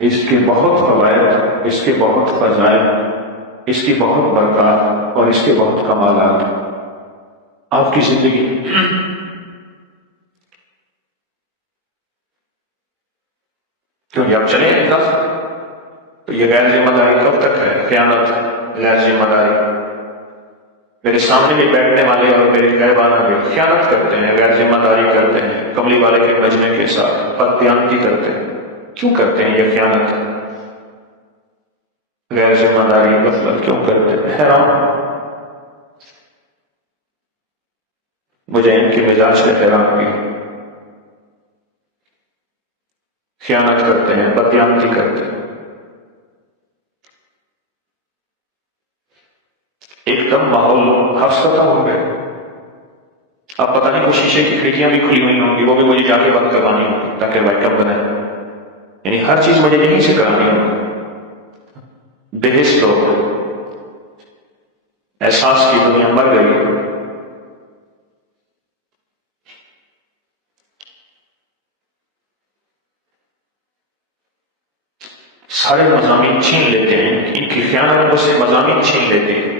اس کے بہت فوائد، اس کے بہت فضائل، اس کی بہت برکات اور اس کے بہت کمالات آپ کی زندگی کیونکہ اب چلیں ایک طرف تو یہ غیر ذمہ داری کب تک ہے؟ خیانت، غیر ذمہ داری. میرے سامنے بھی بیٹھنے والے اور میرے غیبانہ بھی خیانت کرتے ہیں، غیر ذمہ داری کرتے ہیں، کملی والے کے بجنے کے ساتھ بددیانتی کرتے ہیں. کیوں کرتے ہیں یہ خیانت، غیر ذمہ داری، غفلت کیوں کرتے ہیں؟ حیران مجھے ان کے مزاج سے حیران کی. خیانت کرتے ہیں، بددیانتی کرتے ہیں. ایک دم ماحول خفسطہ ہو گیا. اب پتہ نہیں وہ شیشے کی کھڑکیاں بھی کھلی ہوئی ہوں گی، وہ بھی مجھے جا کے بند کروانی ہوگی تاکہ ویک اپ بنے. یعنی ہر چیز مجھے یہیں سے کرانی ہوگی. بہش لوگ، احساس کی دنیا مر گئی. سارے مضامین چھین لیتے ہیں، ان کی خیانتوں سے مضامین چھین لیتے ہیں.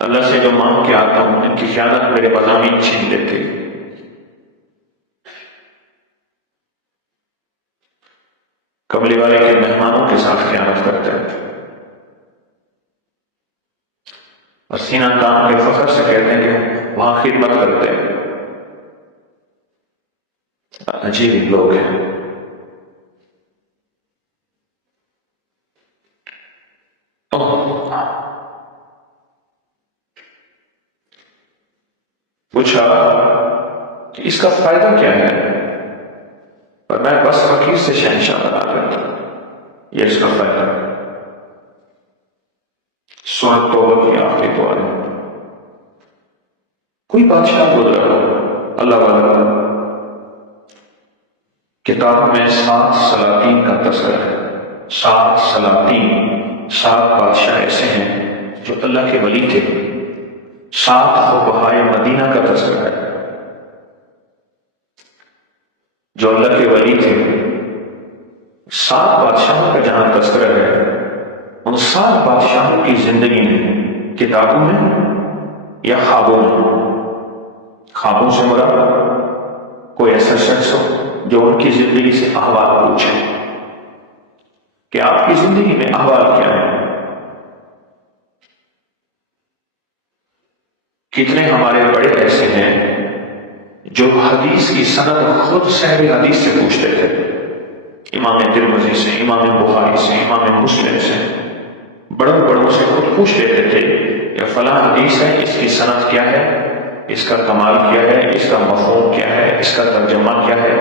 اللہ سے جو مانگ کے آتا ہوں ان کی خیانت میرے مضامین چھین لیتے ہیں. کملی والے کے مہمانوں کے ساتھ خیانت کرتے ہیں اور سینہ تان کے فخر سے کہتے ہیں کہ وہاں خدمت کرتے ہیں. عجیب لوگ ہیں. پوچھا کہ اس کا فائدہ کیا ہے؟ اور میں بس فقیر سے شہنشاہ بنا لیتا. یہ اس کا فائدہ. سورۃ توبہ کی آخری دعا ہے. کوئی بادشاہ گزرا ہو اللہ والا، کتاب میں 7 سلاطین کا تذکرہ ہے. 7 سلاطین، 7 بادشاہ ایسے ہیں جو اللہ کے ولی تھے. 7 فقہائے مدینہ کا تذکرہ ہے جو اللہ کے ولی تھے. 7 بادشاہوں کا جہاں تذکرہ ہے، ان 7 بادشاہوں کی زندگی میں کتابوں میں یا خوابوں میں. خوابوں سے مراد کوئی ایسا شخص ہو جو ان کی زندگی سے احوال پوچھے کہ آپ کی زندگی میں احوال کیا ہے. کتنے ہمارے بڑے ایسے ہیں جو حدیث کی سند خود صحیح حدیث سے پوچھتے تھے. امام ترمذی سے، امام بخاری سے، امام مسلم سے، بڑوں سے خود پوچھ لیتے تھے کہ فلاں حدیث ہے، اس کی سند کیا ہے، اس کا کمال کیا ہے، اس کا مفہوم کیا ہے، اس کا ترجمہ کیا ہے،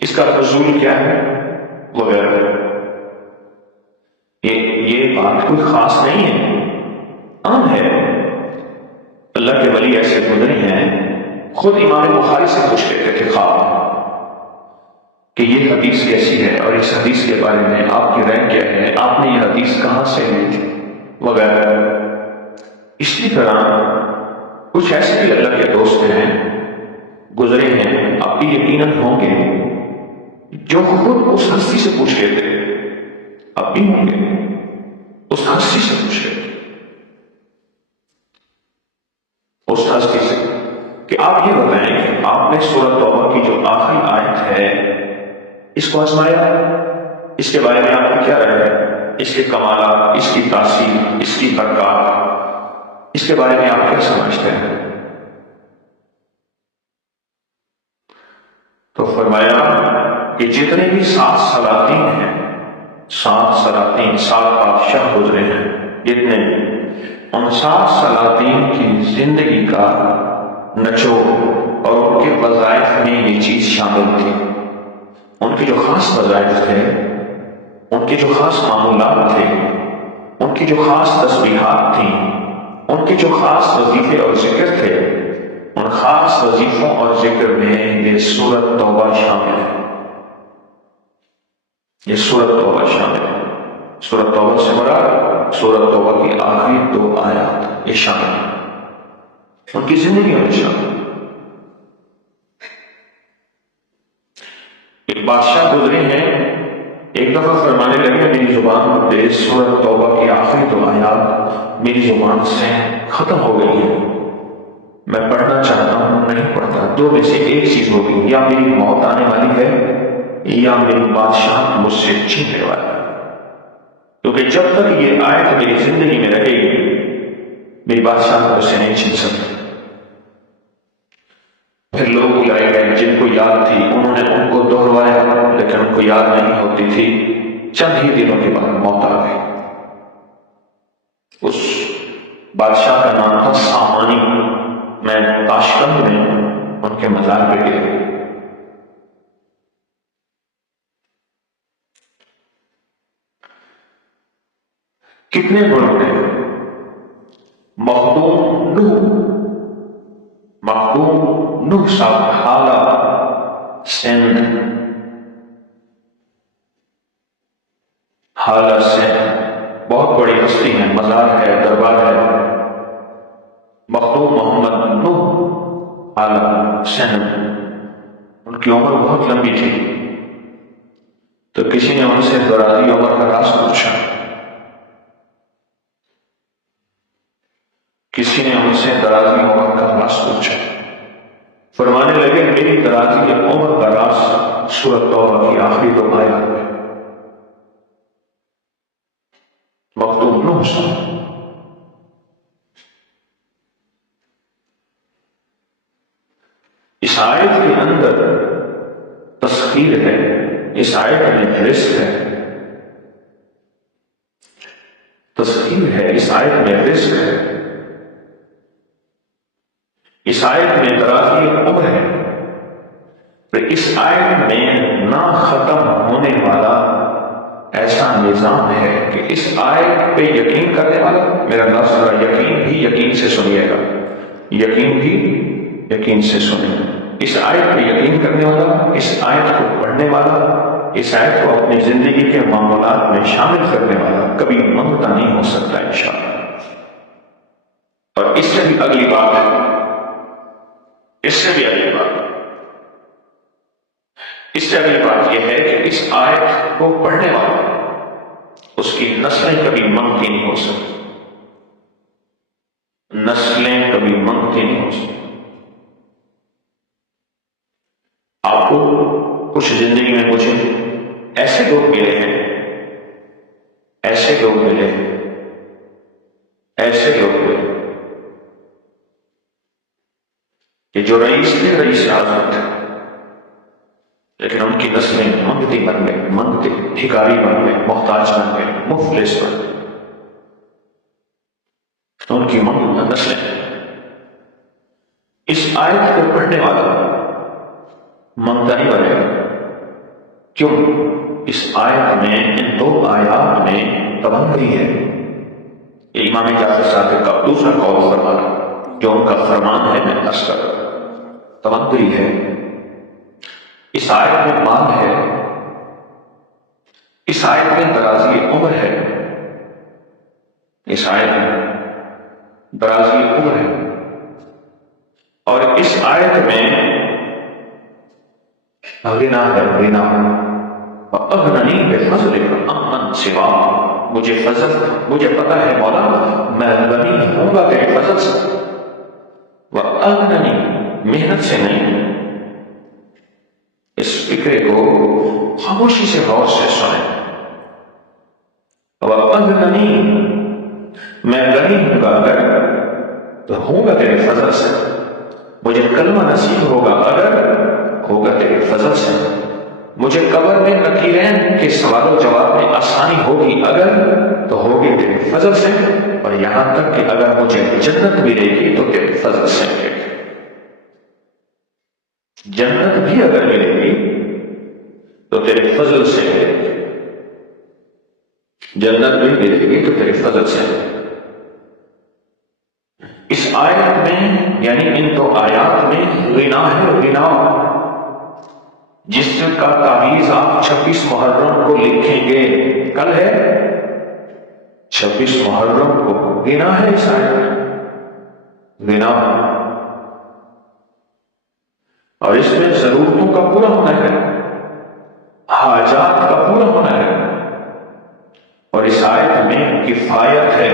اس کا نزول کیا ہے، وغیرہ. یہ بات کوئی خاص نہیں ہے، عام ہے. اللہ کے ولی ایسے گزرے ہیں خود امام بخاری سے پوچھ لیتے تھے خواب کہ یہ حدیث کیسی ہے اور اس حدیث کے بارے میں آپ کی رائے کیا ہے، آپ نے یہ حدیث کہاں سے لی تھی، وغیرہ. اسی طرح کچھ ایسے بھی اللہ کے دوست ہیں گزرے ہیں، آپ بھی یقیناً ہوں گے، جو خود اس ہستی سے پوچھ لیتے، آپ بھی ہوں گے، اس ہستی سے پوچھ لیتے، اس ہستی سے کہ آپ یہ بتائیں کہ آپ نے سورۃ توبہ کی جو آخری آیت ہے اس کو آزمایا ہے، اس کے بارے میں آپ کی کیا رائے ہے، اس کے کمالات، اس کی تاثیر، اس کی برکات، اس کے بارے میں آپ کیا سمجھتے ہیں؟ تو فرمایا کہ جتنے بھی 7 سلاطین ہیں، 7 سلاطین، 7 بادشاہ گزرے ہیں، جتنے بھی ان 7 سلاطین کی زندگی کا نچوڑ اور ان کے وظائف میں یہ چیز شامل تھی. ان کے جو خاص وظائف تھے، ان کے جو خاص معمولات تھے، ان کی جو خاص تسبیحات تھیں، ان کے جو خاص وظیفے اور ذکر تھے، ان خاص وظیفوں اور ذکر میں یہ سورۃ توبہ شامل ہے. یہ سورۃ توبہ شامل ہے. سورۃ توبہ سے مراد سورۃ توبہ کی آخری 2 آیات یہ شامل ہے. ان کی زندگی میں شامل۔ ایک بادشاہ گزرے ہیں، ایک دفعہ فرمانے لگے میری زبان پہ سورۃ توبہ کی آخری 2 آیات میری زبان سے ختم ہو گئی ہے، میں پڑھنا چاہتا ہوں نہیں پڑھتا، 2 میں سے ایک چیز ہوگی، یا میری موت آنے والی ہے یا میری بادشاہ مجھ سے چھیننے والا ہے، کیونکہ جب تک یہ آیت میری زندگی میں رہے گی میری بادشاہ مجھ سے نہیں چھین سکتی۔ پھر لوگ بلائے گئے جن کو یاد تھی، انہوں نے ان کو دہروایا لیکن ان کو یاد نہیں ہوتی تھی۔ چند ہی دنوں کے بعد موت آ گئی۔ اس بادشاہ کا نام تھا سامانی، میں تاشقند میں ان کے مزار پہ گیا۔ کتنے گھوڑوں تھے؟ مخدوم نوح صاحب حالہ سندھ بہت بڑی ہستی ہے، مزار ہے، دربار ہے۔ مخدوم محمد نوح حالہ سندھ، ان کی عمر بہت لمبی تھی، تو کسی نے ان سے درازی عمر کا راز پوچھا، فرمانے لگے میری درازی عمر کا راز سورۃ توبہ کی آخری 2 آیات میں۔ مخدوم نوح صاحب اس آیت کے اندر تسخیر ہے، اس آیت میں رزق ہے، تسخیر ہے، اس آیت میں رزق ہے، اس آیت میں درازی عمر ہے، اس آیت میں نہ ختم ہونے والا ایسا نظام ہے کہ اس آیت پہ یقین کرنے والا، میرا لفظ ذرا یقین بھی یقین سے سنیے گا، یقین بھی یقین سے سنیے گا، اس آیت پہ یقین کرنے والا، اس آیت کو پڑھنے والا، اس آیت کو اپنی زندگی کے معاملات میں شامل کرنے والا کبھی منگتا نہیں ہو سکتا انشاءاللہ۔ اور اس سے بھی اگلی بات ہے، اس سے بھی اگلی بات یہ ہے کہ اس آیت کو پڑھنے والا اس کی نسلیں کبھی منگتی نہیں ہو سکتی، نسلیں کبھی منگتی نہیں ہو سکتی۔ آپ کو کچھ زندگی میں مجھے ایسے لوگ ملے ہیں، ایسے لوگ ملے کہ جو رئیس تھے، رئیس اعظم تھے، لیکن ان کی نسلیں منگتی بن گئے، منگتے بھکاری بن گئے، محتاج بن گئے، مفلس بن گئے، ان کی نسلیں۔ اس آیت کو پڑھنے والا منگتا نہیں بنے گا، کیوں؟ اس آیت میں، ان 2 آیات میں تبندری ہے۔ یہ امام جعفر صادق کا دوسرا قول فرمانا جو ان کا فرمان ہے، میں عرض کر رہا ہوں، تبندری ہے۔ اس آیت میں مال ہے، اس آیت میں درازی عمر ہے، اس آیت میں درازی عمر ہے، اور اس آیت میں غنا ہے، غنا، وَأَغْنَنِي بِفَضْلِكَ عَمَّنْ سِوَاكَ، مجھے پتا ہے مولا میں غنی ہوں گا تیرے فضل سے، وَأَغْنَنِي، محنت سے نہیں۔ اس فکرے کو خاموشی سے غور سے سنیں، وَأَغْنَنِي، میں غنی ہوں گا اگر تو ہوں گا تیرے فضل سے، مجھے کلمہ نصیب ہوگا اگر ہوگا تیرے فضل سے، مجھے قبر میں نکیرین کے سوال و جواب میں آسانی ہوگی اگر تو ہوگی تیرے فضل سے، اور یہاں تک کہ اگر مجھے جنت ملے گی تو تیرے فضل سے ملے گی، جنت بھی اگر ملے گی تو تیرے فضل سے ملے گی، جنت بھی ملے گی تو تیرے فضل سے ملے گی۔ اس آیت میں یعنی ان 2 آیات میں غنا ہے، غنا، جس کا تعویذ آپ 26 محرم کو لکھیں گے، کل ہے 26 محرم کو، غنا ہے اس آیت میں، غنا اور اس میں ضرورتوں کا پورا ہونا ہے، حاجات کا پورا ہونا ہے، اور اس آیت میں کفایت ہے،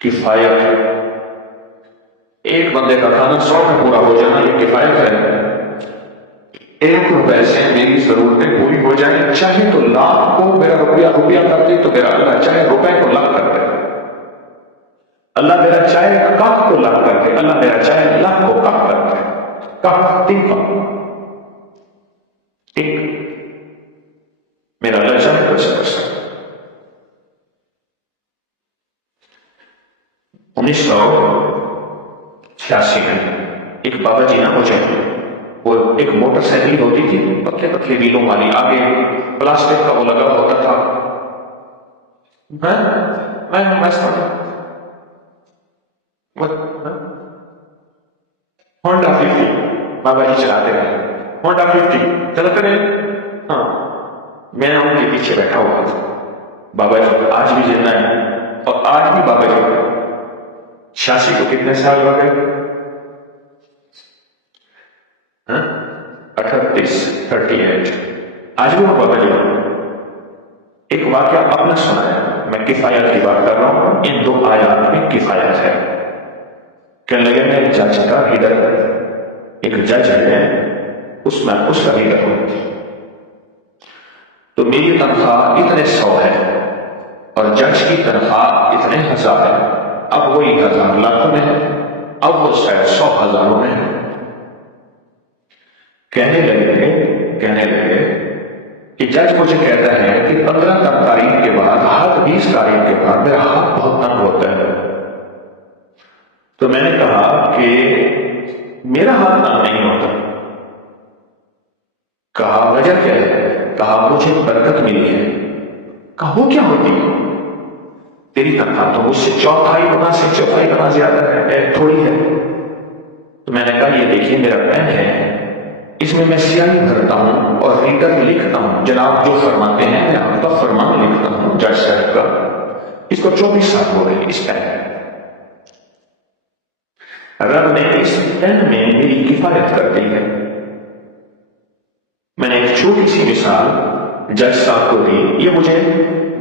کفایت۔ ایک بندے کا کھانا 100 میں پورا ہو جانا یہ کفایت ہے۔ 1 روپے سے میری ضرورتیں پوری ہو جائیں، چاہے تو لاکھ کو میرا روپیہ کر دے تو میرا اللہ چاہے روپے کو لاکھ کر دے، اللہ میرا چاہے کاف کو لاکھ کر دے، اللہ میرا چاہے لاکھ کو کاف کر دے، کاف ٹک میرا اللہ چاہے کر سکتا۔ 1986 میں ایک بابا جی نہ پہنچے، وہ ایک موٹر سائیکل ہوتی تھی پتلے پتلے ویلوں والی، آگے پلاسٹک کا وہ لگا ہوتا تھا، ہونڈا 50 بابا جی چلاتے رہے، ہونڈا 50 چلاتے رہے۔ ہاں میں ان کے پیچھے بیٹھا ہوا تھا۔ بابا جی آج بھی زندہ ہے، اور آج بھی بابا جی 86 کو کتنے سال ہو گئے؟ 38 آج بھی وہ بابا جی۔ ایک واقعہ آپ نے سنا ہے، میں کفایت کی بات کر رہا ہوں، ان 2 آیات میں کفایت ہے۔ کہنے لگے میں ایک جج کا لیڈر، ایک جج ہے، اس کا لیڈر ہوں، تو میری تنخواہ اتنے 100 ہے اور جج کی تنخواہ اتنے 1000 ہے۔ اب وہی 1000 لاکھوں میں ہے، اب وہ شاید 100 ہزاروں میں ہے۔ کہنے لگے کہ جج مجھے کہتا ہے کہ 15 تاریخ کے بعد، ہر 20 تاریخ کے بعد میرا ہاتھ بہت تنگ ہوتا ہے۔ تو میں نے کہا کہ میرا ہاتھ تنگ نہیں ہوتا۔ کہا وجہ کیا ہے؟ کہا مجھے برکت ملی ہے۔ کہا وہ کیا ہوتی ہے؟ تیری تنخواہ تو مجھ سے 4 گنا زیادہ ہے، تھوڑی ہے۔ تو میں نے کہا یہ دیکھیے میرا پین ہے، اس میں سیاہی بھرتا ہوں اور ریڈر میں لکھتا ہوں، جناب جو فرماتے ہیں میں آپ کا فرمان لکھتا ہوں جج صاحب کا۔ اس کو 24 سال ہو گئے اس پین۔ رب نے اس پین میں میری کفایت کر دی ہے۔ میں نے ایک چھوٹی سی مثال جج صاحب کو دی، یہ مجھے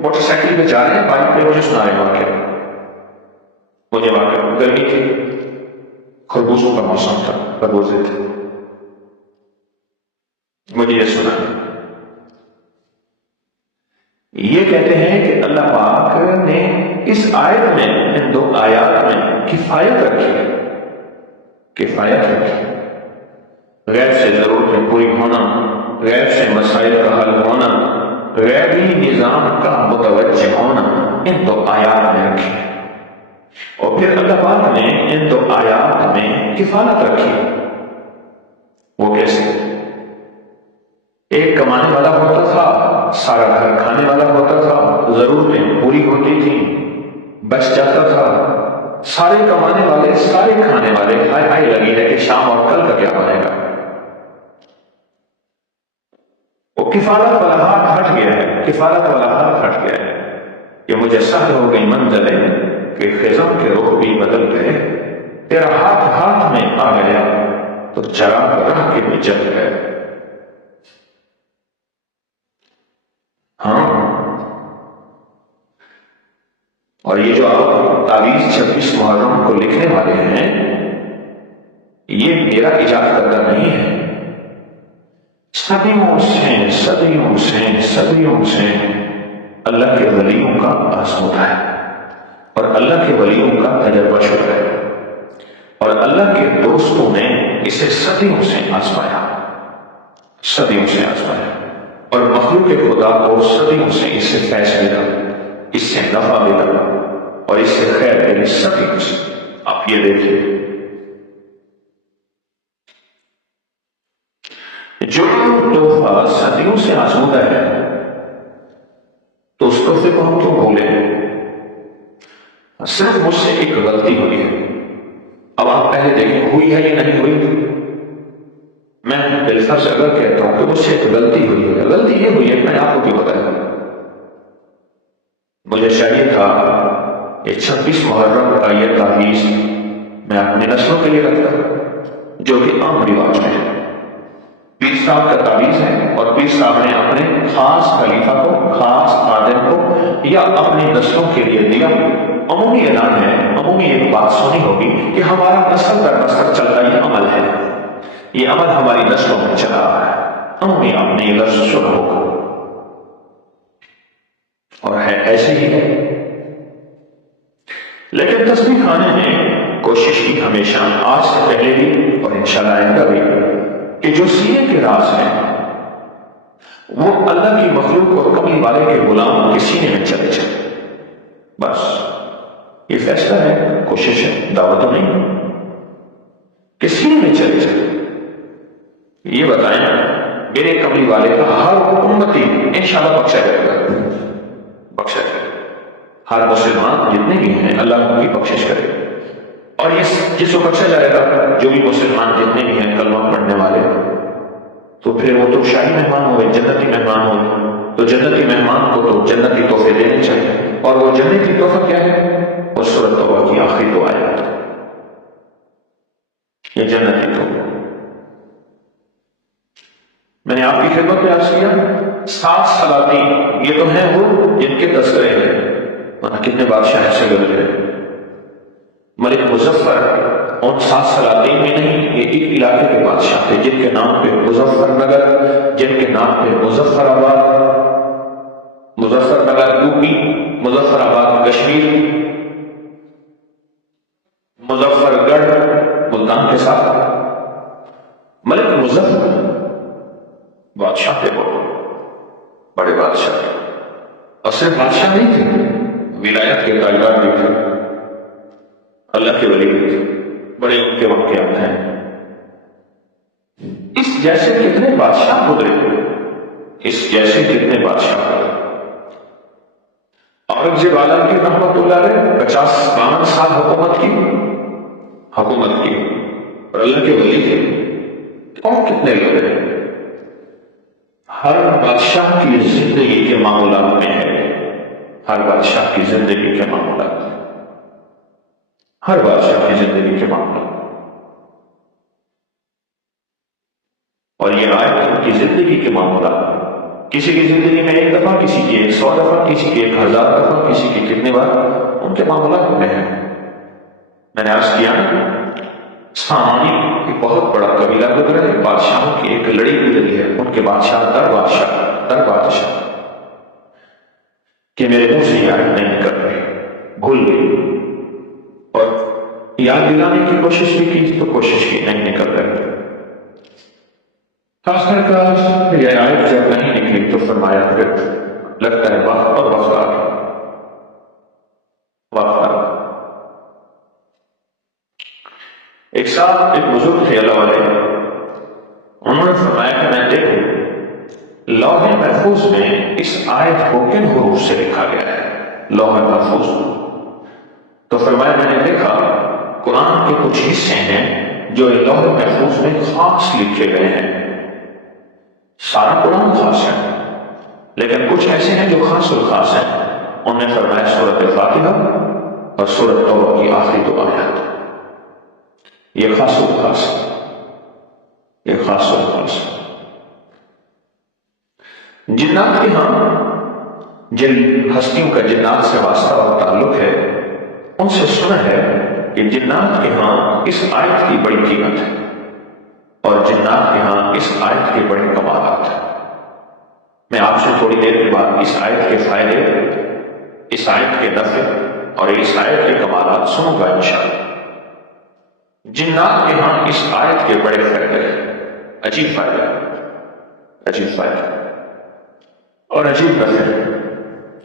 موٹر سائیکل پہ جا رہے ہیں، بائک پہ مجھے سنا رہے واقعہ گرمی تھی، خربوزوں کا موسم تھا، خربوزے تھے، مجھے یہ سنا۔ یہ کہتے ہیں کہ اللہ پاک نے اس آیت میں، ان 2 آیات میں کفایت رکھی، غیب سے ضرورتیں پوری ہونا، غیب سے مسائل کا حل ہونا، غیبی نظام کا متوجہ ہونا، ان 2 آیات میں رکھی۔ اور پھر اللہ پاک نے ان 2 آیات میں کفالت رکھی۔ وہ کیسے؟ ایک کمانے والا ہوتا تھا، سارا گھر کھانے والا ہوتا تھا، ضرورتیں پوری ہوتی تھیں، بچ جاتا تھا۔ سارے کمانے والے، سارے کھانے والے ہائے لگی ہے کہ شام اور کل کا کیا بنے گا۔ وہ کفالت والا ہاتھ ہٹ گیا ہے، کہ مجھے سہل ہو گئی منزلیں کہ خزاں کے رخ بھی بدل گئے، تیرا ہاتھ میں آ گیا تو چراغ راہ کے بھی جل گئے۔ ہاں، اور یہ جو آپ تعویذ 26 محرم کو لکھنے والے ہیں، یہ میرا ایجاد کردہ نہیں ہے، صدیوں سے اللہ کے ولیوں کا آزمودہ ہے، اور اللہ کے ولیوں کا تجربہ شدہ ہے، اور اللہ کے دوستوں نے اسے صدیوں سے آزمایا، اور مخلوق خدا کو صدیوں سے اس سے فیض ملا، اس سے نفع ملا، اور اس سے خیر ملی صدیوں سے۔ آپ یہ دیکھیں، جو تحفہ صدیوں سے آزمودہ ہے تو اس تحفے کو ہم تو بھولے ہیں۔ صرف مجھ سے ایک غلطی ہوئی ہے، اب آپ پہلے دیکھیں ہوئی ہے یا نہیں ہوئی۔ میں بالفرض اگر کہتا ہوں کہ مجھ سے ایک غلطی ہوئی ہے، غلطی یہ ہوئی ہے، میں آپ کو کیوں بتایا، مجھے چاہیے تھا یہ 26 محرم کا یہ تعویذ میں اپنے نسلوں کے لیے رکھتا، جو کہ عام رواج میں ہے۔ پیر صاحب کا تعویذ ہے اور پیر صاحب نے اپنے خاص خلیفہ کو، خاص خادم کو یا اپنے نسلوں کے لیے دیا۔ عمومی اعلان ہے، عمومی ایک بات سنی ہوگی کہ ہمارا نسل در نسل چلتا یہ عمل ہے، یہ عمل ہماری نسلوں میں چلا رہا ہے۔ عمومی آپ نے یہ لفظ سنا ہوگا اور ہے ایسے ہی ہے۔ لیکن تسبیح خانے نے کوشش کی ہمیشہ، آج سے پہلے بھی اور انشاءاللہ آئندہ بھی، کہ جو سینے کے راز ہیں وہ اللہ کی مخلوق اور کملی والے کے غلام کے سینے میں چلے جائیں۔ بس یہ فیصلہ ہے، کوشش ہے، دعوت تو نہیں، کہ سینے میں چلے جائیں۔ یہ بتائیں میرے کملی والے کا ہر امتی انشاءاللہ بخشا جائے گا، بخشا جائے گا۔ ہر مسلمان جتنے بھی ہیں اللہ ان کی بخشش کرے گا، اور جس کو بخشا جائے گا، جو بھی مسلمان جتنے بھی ہیں کلمہ پڑھنے والے، تو پھر وہ تو شاہی مہمان ہوئے، جنتی مہمان ہوئے، تو جنتی مہمان کو تو جنتی تحفے دینے چاہیے، اور وہ جنتی تحفہ کیا ہے؟ وہ سورۃ توبہ کی آخری دو آیات، یہ جنتی تحفہ۔ میں نے آپ کی خدمت میں عرض کیا 7 سلاطین، یہ تو ہیں وہ جن کے تذکرے ہیں، کتنے بادشاہ ایسے گزرے۔ ملک مظفر ان 7 سلاطین میں نہیں، یہ ایک علاقے کے بادشاہ تھے جن کے نام پہ مظفر نگر، جن کے نام پہ مظفر آباد، مظفر نگر یوپی، مظفر آباد کشمیر، مظفر گڑھ ملتان کے ساتھ۔ ملک مظفر بادشاہ تھے، بڑے بادشاہ تھے، اور صرف بادشاہ نہیں تھے، ولایت کے طالبان بھی تھے، اللہ کے ولی بھی تھے، بڑے ان کے واقعات ہیں۔ اس جیسے کتنے بادشاہ گزرے، اس جیسے کتنے بادشاہ گزرے۔ اورنگزیب عالم کی رحمت اللہ علیہ 50-52 سال حکومت کی، اور اللہ کے ولی تھے، اور کتنے گزرے۔ ہر بادشاہ کی زندگی کے معاملات میں ہے، ہر بادشاہ کی زندگی کے معاملات، ہر بادشاہ کی زندگی کے معاملات، اور یہ آیت ان کی زندگی کے معاملات، کسی کی زندگی میں 1 دفعہ، کسی کی 100 دفعہ، کسی کی 1000 دفعہ، کسی کی کتنے بار، ان کے معاملات میں ہے۔ میں نے عرض کیا سامانی ایک بہت بڑا قبیلہ گزرا ہے، بادشاہوں کی ایک لڑی گزری ہے، ان کے بادشاہ در بادشاہ کہ میرے منہ سے یہ آیت نہیں نکل رہی، بھول گئی، اور یاد دلانے کی کوشش بھی کی تو کوشش کی، نہیں نکل رہی۔ آخر کار یہ آیت جب نہیں نکلی تو فرمایا پھر لگتا ہے وقت اور وقت آ گیا، وقت آ گیا۔ ایک صاحب، ایک بزرگ تھے اللہ والے، انہوں نے فرمایا کہ میں دیکھوں لوح محفوظ میں اس آیت کو کن حروف سے لکھا گیا ہے، لوح محفوظ میں۔ تو فرمایا میں نے دیکھا قرآن کے کچھ حصے ہیں جو لوح محفوظ میں خاص لکھے گئے ہیں، سارا قرآن خاص ہے لیکن کچھ ایسے ہیں جو خاص الخاص ہیں۔ انہوں نے فرمایا سورۃ فاتحہ اور سورۃ توبہ کی آخری 2 آیات، یہ خاص الخاص، یہ خاص الخاص۔ جنات کے ہاں جن ہستیوں کا جنات سے واسطہ اور تعلق ہے، ان سے سنا ہے کہ جنات کے ہاں اس آیت کی بڑی قیمت ہے، اور جنات کے ہاں اس آیت کے بڑے کمالات ہیں۔ میں آپ سے تھوڑی دیر کے بعد اس آیت کے فائدے، اس آیت کے نفع اور اس آیت کے کمالات سنوں گا انشاءاللہ۔ جنات کے ہاں اس آیت کے بڑے فائدے ہیں، عجیب فائدہ، عجیب فائدہ اور عجیب نفع،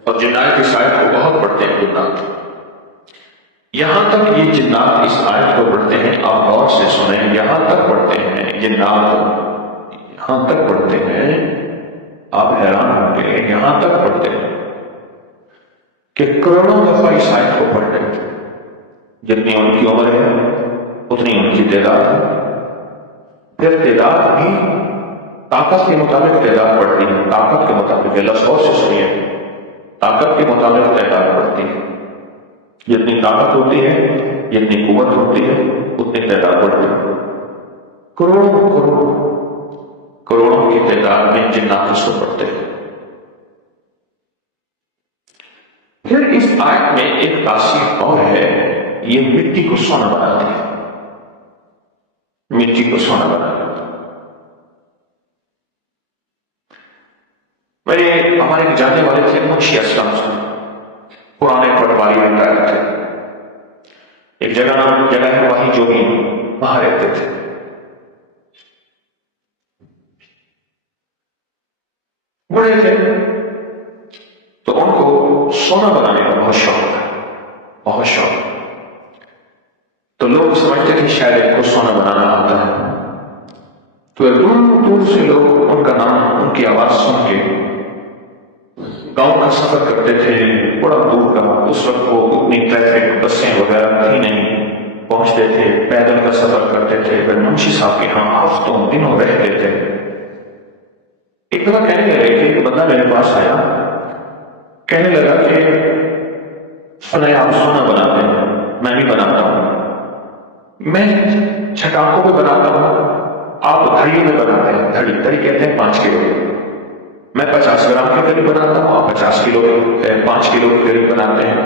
اور جنات اس آیت کو بہت پڑھتے ہیں جنات، یہاں تک یہ جنات اس آیت کو پڑھتے ہیں، آپ غور سے سنیں، یہاں تک پڑھتے ہیں جنات، یہاں تک پڑھتے ہیں، آپ حیران ہوں گے، یہاں تک پڑھتے ہیں کہ کروڑوں دفعہ اس آیت کو پڑھتے ہیں، جتنی ان کی عمر ہے اتنی ان کی تعداد ہے، پھر تعداد بھی طاقت کے مطابق تعداد بڑھتی ہے، طاقت کے مطابق، لفظ سے سنیے، طاقت کے مطابق تعداد بڑھتی ہے، جتنی طاقت ہوتی ہے، جتنی قوت ہوتی ہے، اتنی تعداد بڑھتی ہے۔ کروڑوں کی تعداد میں جنات اس کو پڑھتے ہیں۔ پھر اس آیت میں ایک تاثیر اور ہے، یہ مٹی کو سونا بناتی ہے، مٹی کو سونا بناتی ہے۔ ہمارے جاننے والے تھے منشی اسلم پرانے پٹواری میں ٹائر تھے، ایک جگہ ہے وہیں جو بھی وہاں رہتے تھے۔ بڑے تھے تو ان کو سونا بنانے کا بہت شوق تھا، بہت شوق۔ تو لوگ سمجھتے تھے شاید ان کو سونا بنانا آتا ہے، تو دور دور سے لوگ ان کا نام، ان کی آواز سن کے گاؤں کا سفر کرتے تھے، بڑا دور کا۔ اس وقت وہ اتنی ٹریفک بسیں وغیرہ تھی نہیں، پہنچتے تھے، پیدل کا سفر کرتے تھے، پھر منشی صاحب کے ہاں ہفتوں دنوں رہتے تھے۔ ایک دفعہ کہنے لگے کہ ایک بندہ میرے پاس آیا، کہنے لگا کہ سنیں آپ سونا بناتے ہیں، میں بھی بناتا ہوں، میں چھٹاکوں میں بناتا ہوں، آپ دھڑیوں میں بناتے ہیں۔ دھڑی کہتے ہیں 5 کلو، میں 50 گرام کے قریب بناتا ہوں، آپ 5 کلو کے قریب بناتے ہیں۔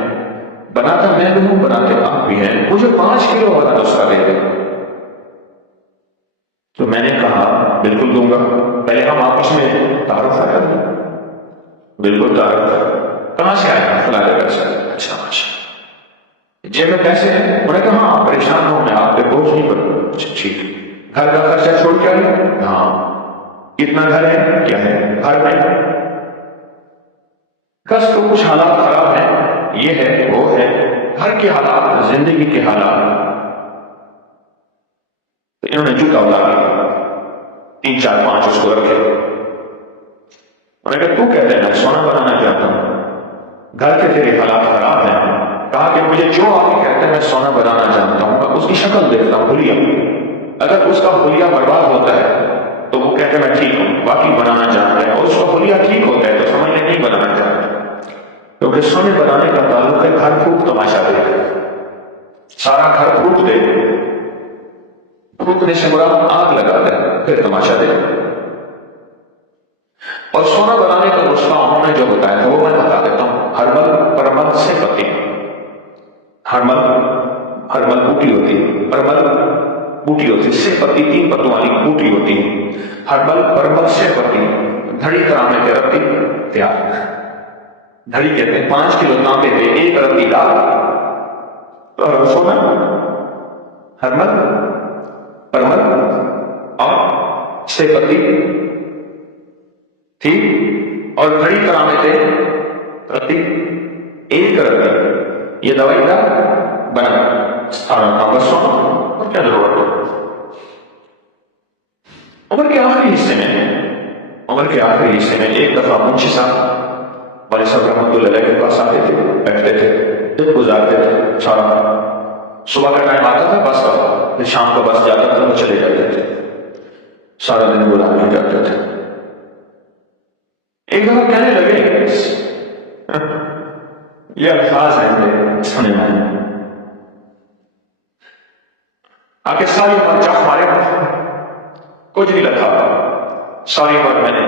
بناتا میں بھی ہوں، بناتے آپ بھی ہیں، مجھے 5 کلو والا نسخہ دے دیں۔ تو میں نے کہا بالکل دوں گا، پہلے ہم آپس میں تعارف کریں۔ بالکل تعارف کر، کہاں سے آیا؟ فلاں جگہ سے۔ اچھا جیب میں پیسے ہیں؟ انہوں نے کہا ہاں پریشان ہوں، میں آپ پہ بوجھ نہیں بنوں۔ اچھا ٹھیک، گھر کا خرچہ چھوڑ کے آئے؟ ہاں۔ کتنا گھر ہے؟ کیا ہے گھر میں؟ کس تو کچھ حالات خراب ہیں، یہ ہے وہ ہے، گھر کے حالات، زندگی کے حالات۔ تو انہوں نے جوتا اتارا، 3 4 5 اس کو رکھے۔ انہوں نے کہا تو کہتے ہیں میں سونا بنانا چاہتا ہوں، گھر کے تیرے حالات خراب ہیں۔ کہا کہ مجھے جو آگے کہتے ہیں میں سونا بنانا چاہتا ہوں، اس کی شکل دیکھتا ہوں، حلیہ، اگر اس کا حلیہ برباد ہوتا ہے تو وہ کہتے ہیں میں ٹھیک ہوں، باقی بنانا چاہتا ہے، اور اس کا حلیہ ٹھیک ہوتا ہے تو سمجھ لیں نہیں بنانا چاہتا، کیونکہ سونے بنانے کا تعلق ہے گھر پھوک تماشا دے، سارا گھر پھوک دے، پھوکنے سے مراد آگ لگا دے پھر تماشا دے۔ اور سونا بنانے کا نسخہ انہوں نے جو بتایا تھا وہ میں بتا دیتا ہوں۔ ہرمل پرمل سے پتی، ہرمل بوٹی ہوتی ہے، پرمل بوٹی ہوتی ہے، سے پتی 3 پتوں والی بوٹی ہوتی ہے، ہرمل پرمل سے پتی، دھڑی کرانے کے رتی تیار۔ دھڑی کہتے ہیں 5 کلو تانبے پہ 1 رتی ڈال سونا، ہرمل پرمل اور سے پتی، ٹھیک، اور دھڑی کرانے تھے رتی 1 رتی، یہ دوائی کا بنا سارا کام بس سونا، اور کیا ضرورت ہے؟ عمر کے آخری حصے میں ایک دفعہ منشی صاحب والد صاحب رحمۃ اللہ علیہ کے پاس آتے تھے، بیٹھتے تھے، دن گزارتے تھے سارا۔ صبح کا ٹائم آتا تھا بس کا، پھر شام کا بس جاتا تھا وہ چلے جاتے تھے، سارا دن گزار کے جاتے تھے۔ ایک دفعہ کہنے لگے، یہ الفاظ ہیں سنے میں، آگے ساری عمر چاہ مارے کچھ نہیں لگا، ساری عمر میں نے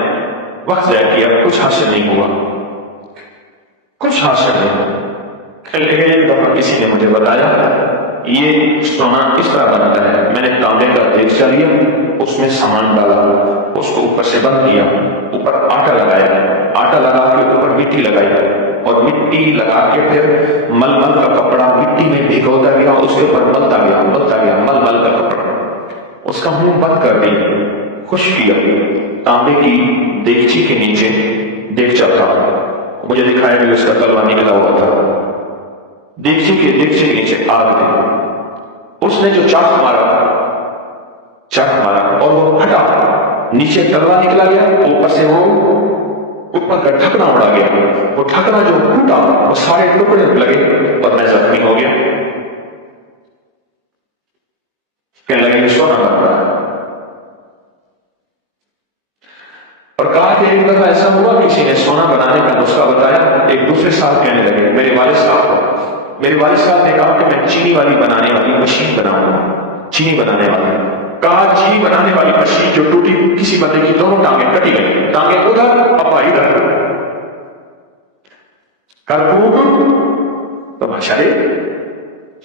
وقت ضائع کیا، کچھ حاصل نہیں ہوا، کچھ حاصل نہیں ہوا۔ کہنے لگے ایک دفعہ کسی نے مجھے بتایا یہ سونا اس طرح بنتا ہے، میں نے تانبے کا دیگچہ لیا، اس میں سامان ڈالا، اس کو اوپر سے بند کیا، اوپر آٹا لگایا، آٹا لگا کے اوپر مٹی لگائی، اور مٹی لگا کے پھر ململ کا کپڑا مٹی میں بھگوتا گیا، اس کے اوپر ملتا گیا ململ کا کپڑا، اس کا منہ بند کر دی، خشک کیا، تانبے کی دیگچی کے نیچے دیگچہ تھا، مجھے دکھایا بھی اس کا تلوا نکلا ہوا تھا، دیگچے کے نیچے آگ دی، اس نے جو چاک مارا اور وہ پھٹا، نیچے تلوا نکلا گیا، اوپر سے وہ اوپر کا ڈھکنا اڑا گیا، وہ ڈھکنا جو ٹوٹا وہ سارے ٹکڑے لگے اور میں زخمی ہو گیا۔ کہنے لگے سونا بن رہا ہے، اور کہا کہ ایک دفعہ ایسا ہوا کسی نے سونا بنانے کا نسخہ بتایا، ایک دوسرے صاحب کہنے لگے میرے والد صاحب نے کہا کہ میں چینی والی بنانے والی مشین بناؤں گا، چینی بنانے والی، کاج ہی بنانے والی مشین جو ٹوٹی، کسی بندے کی دونوں ٹانگیں کٹی گئی، ٹانگیں ادھر ابا ادھر، تو بھاشارے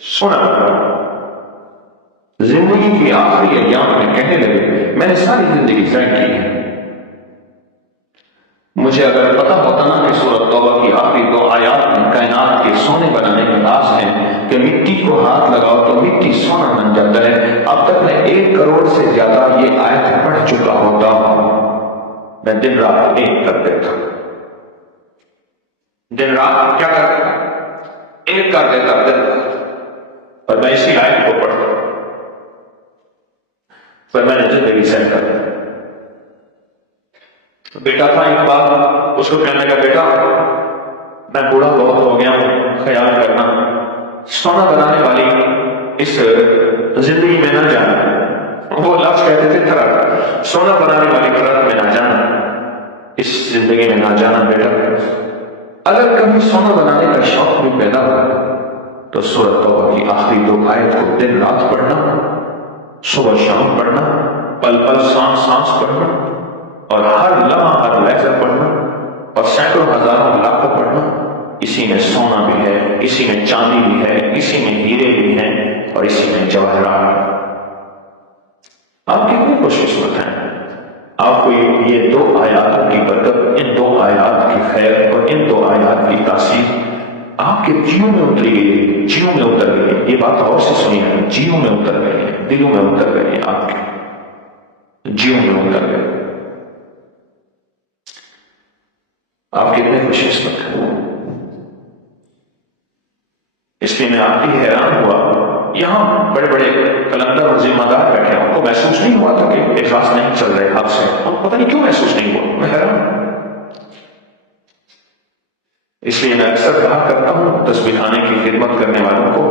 سونا زندگی کی آخری ایام میں کہنے لگے میں نے ساری زندگی ضائع کی ہے، مجھے اگر پتا ہوتا نا کہ سورۃ توبہ کی آخری 2 آیات میں کائنات کے سونے بنانے کے راز ہیں کہ مٹی کو ہاتھ لگاؤ تو مٹی سونا بن جاتا ہے، اب تک میں 1 کروڑ سے زیادہ یہ آیت پڑھ چکا ہوتا ہوں، میں دن رات ایک کر دیتا، دن رات کیا کر دیتا، ایک کر دیتا دن رات، اور میں اسی آیت کو پڑھتا، پھر میں نے زندگی سیٹ کر دی۔ بیٹا تھا ایک بار، اس کو کہنے لگا بیٹا میں بوڑھا بہت ہو گیا ہوں، خیال کرنا، سونا بنانے والی اس زندگی میں نہ جانا، وہ لفظ کہتے تھے تھرک، سونا بنانے والی تھرک میں نہ جانا، اس زندگی میں نہ جانا بیٹا، اگر کبھی سونا بنانے کا شوق بھی پیدا ہو تو سورۃ توبہ کی آخری 2 آیت کو دن رات پڑھنا، صبح شام پڑھنا، پل پل سانس سانس پڑھنا، اور ہر لمحہ ہر لحظہ پڑھنا، اور سینکڑوں ہزاروں لاکھوں پڑھنا، اسی میں سونا بھی ہے، اسی میں چاندی بھی ہے، اسی میں ہیرے بھی ہیں، اور اسی میں جواہرات۔ آپ کتنے خوش قسمت ہیں، آپ کو یہ 2 آیات کی برکت، ان 2 آیات کی خیر اور ان 2 آیات کی تاثیر آپ کے جیوں میں اتری گئی، جیوں میں اتر گئی، یہ بات اور سے سنیے، جیوں میں اتر گئی، دلوں میں اتر گئی، آپ کے جیوں میں اتر گئی۔ آپ کتنے خوش قسمت ہیں، اس لیے میں آپ کی حیران ہوا، یہاں بڑے بڑے کلندر اور ذمہ دار بیٹھے، ان کو محسوس نہیں ہوا تھا کہ اجلاس نہیں چل رہے حق سے، ان کو پتہ نہیں کیوں محسوس نہیں ہوا، میں حیران ہوں۔ اس لیے میں اکثر کہا کرتا ہوں تسبیح خانے کی خدمت کرنے والوں کو،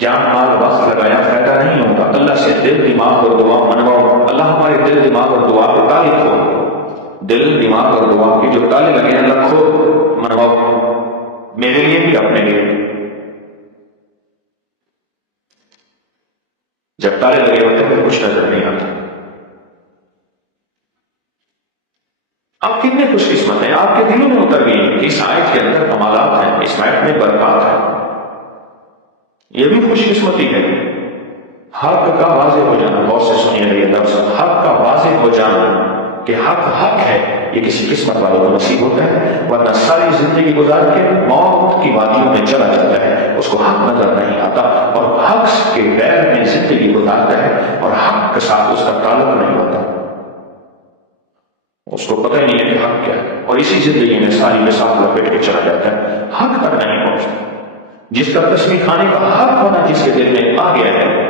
جان مال وقت لگایا فائدہ نہیں ہوتا، اللہ سے دل دماغ اور دعا منواؤ، اللہ ہمارے دل دماغ اور دعا کو تالی کھول، دل دماغ اور دعا کی جو تالے لگے ہیں اللہ کھول منواؤ، میرے لیے بھی اپنے لیے، جب تالے لگے ہوتے ہیں کچھ نظر نہیں آتا۔ آپ کتنے خوش قسمت ہیں، آپ کے دلوں میں اتر گئی کہ اس آیت کے اندر کمالات ہیں، اس آیت میں برکات ہے، یہ بھی خوش قسمتی ہے۔ حق کا واضح ہو جانا، بہت سے سنیے یہ لفظ، حق کا واضح ہو جانا کہ حق حق ہے، یہ کسی قسمت والوں کو نصیب ہوتا ہے، ورنہ ساری زندگی گزار کے موت کی وادیوں میں چلا جاتا ہے، اس کو حق نظر نہیں آتا، اور حق کے غیر میں زندگی گزارتا ہے اور حق کے ساتھ اس کا تعلق نہیں ہوتا، اس کو پتہ ہی نہیں ہے کہ حق کیا ہے، اور اسی زندگی میں ساری بساط لپیٹ کے چلا جاتا ہے، حق تک نہیں پہنچتا۔ جس کا تسبیح خانے کا حق ہونا جس کے دل میں آ گیا ہے،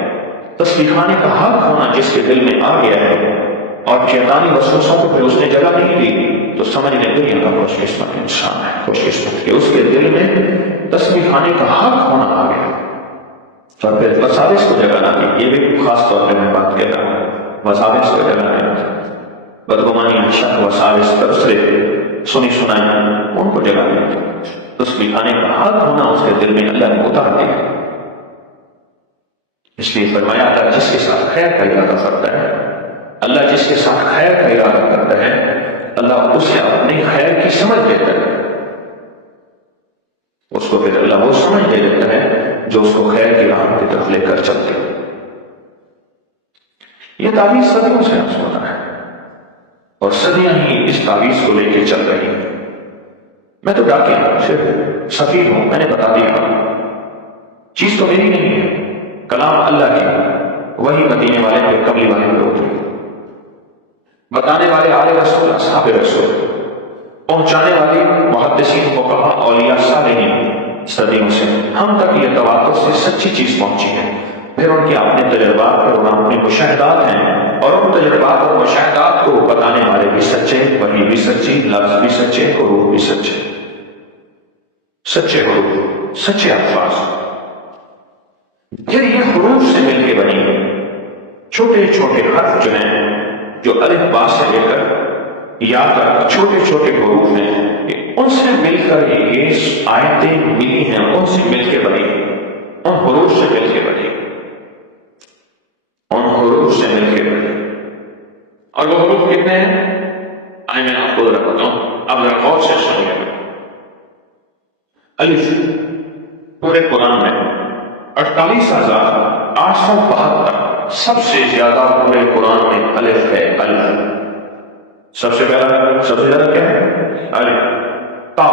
تسبیح خانے کا حق ہونا جس کے دل میں آ گیا ہے، اور شیطانی وسوسوں کو پھر اس نے جگہ نہیں دی، تو سمجھ لیں دنیا کا خوش قسمت انسان ہے، خوش قسمت کہ اس کے دل میں تسبیح خانے کا حق ہونا آ گیا، اور پھر وساوس کو جگہ نہ دی۔ یہ بھی خاص طور پہ میں بات کہتا ہوں، وساوس کو جگہ نہیں دی، بدگمانی، شک، وساوس، تبصرے، سنی سنائی، ان کو جگہ نہیں دی۔ تسبیح خانے کا حق ہونا اس کے دل میں اللہ نے اتار دیا، اس لیے فرمایا اللہ جس کے ساتھ خیر کا ارادہ کرتا ہے، اللہ جس کے ساتھ خیر کا ارادہ کرتا ہے، اللہ اسے اپنے خیر کی سمجھ دیتا ہے، اس کو پھر اللہ وہ سمجھ دے دیتا ہے جو اس کو خیر کی راہ کی طرف لے کر چلتے۔ یہ تعویذ صدیوں سے ہوتا ہے، اور صدیاں ہی اس تعویذ کو لے کے چل رہی ہیں۔ میں تو ڈاکیا ہوں، صرف سفیر ہوں، میں نے بتا دیا، چیز تو میری نہیں ہے، کلام اللہ کی، وہی مدینے والے پہ، قبلی والے پہ اتری، بتانے والے آل رسول، اصحاب رسول، پہنچانے والی محدثین، فقہاء، اولیاء، صالحین، صدیوں سے ہم تک یہ تواتر سے سچی چیز پہنچی ہے، پھر ان کے اپنے تجربات اور اپنے مشاہدات ہیں، اور ان تجربات اور مشاہدات کو بتانے والے بھی سچے، وحی بھی سچی، لفظ بھی سچے، حروف بھی سچے، سچے حروف، سچے الفاظ۔ پھر یہ حروف سے مل کے بنی ہے، چھوٹے چھوٹے حرف جو ہیں، جو الف با سے لے کر یا تک چھوٹے چھوٹے حروف ہیں، ان سے مل کر یہ آیتیں ملی ہیں، ان سے مل کے بنی، ان حروف سے مل کے بنی، ان حروف سے مل کے کتنے ہیں؟ آئے میں آپ کو ذرا بتاؤں، اب ذرا غور سے سنیے. الف پورے قرآن میں 48,872، سب سے زیادہ پورے قرآن میں الف ہے. الف سب سے زیادہ کیا ہے؟ الف. تا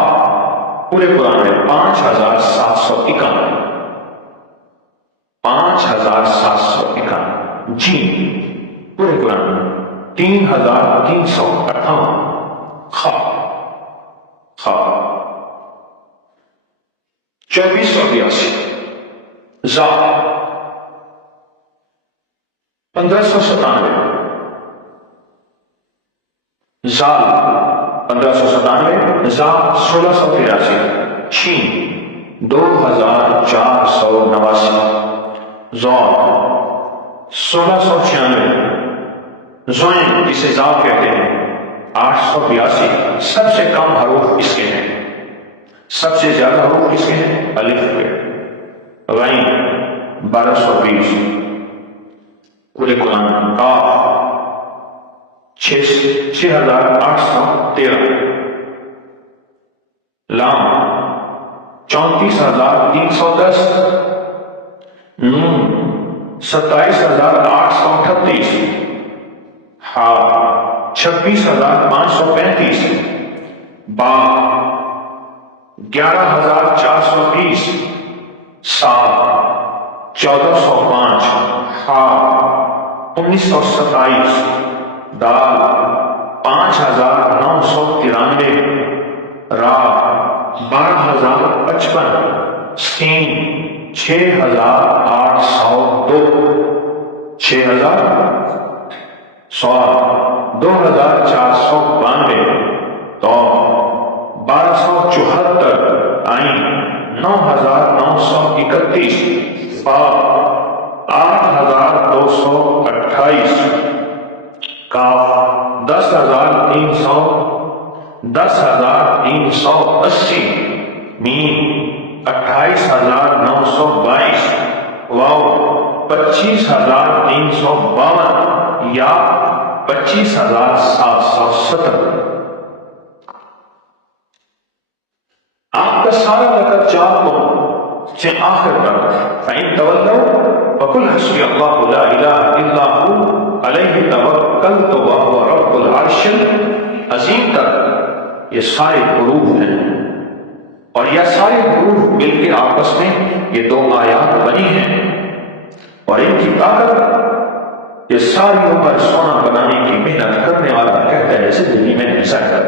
پورے قرآن میں 5,791، 5,791. جیم پورے قرآن میں 3,358. خا 2482. زا 1597. زال 1597. زا 1683. چھین 2489. زور 1696. زوئن جسے زا کہتے ہیں 882. سب سے کم حروف اس کے ہیں، سب سے زیادہ حروف کس کے ہیں؟ الف کے. غین 1220 پورے قرآن. قاف 6813. لام 34,310. نون 27,838. ہا 26,535. با 11,420. سا 1405. ہا 1927. دال 5,993. را 12,055. سین 6,802. 6,000. سواد 2,492. تو 1274. آئین 9,931. با 8,228. کاف 10,380. میم 28,922. واو 25,352. یا 25,770. آپ کا سارا لقد جاءکم سے آخر تک فَإِن تَوَلَّوْا فَقُلْ حَسْبِيَ اللَّهُ لَا إِلَٰهَ إِلَّا هُوَ عَلَيْهِ تَوَكَّلْتُ وَهُوَ رَبُّ الْعَرْشِ الْعَظِيمِ تک یہ سارے حروف ہیں، اور یہ سارے حروف مل کے آپس میں یہ دو آیات بنی ہیں، اور ان کی طاقت یہ ساری اوپر سونا بنانے کی محنت کرنے والا کہتا ہے زندگی میں ایسا کر.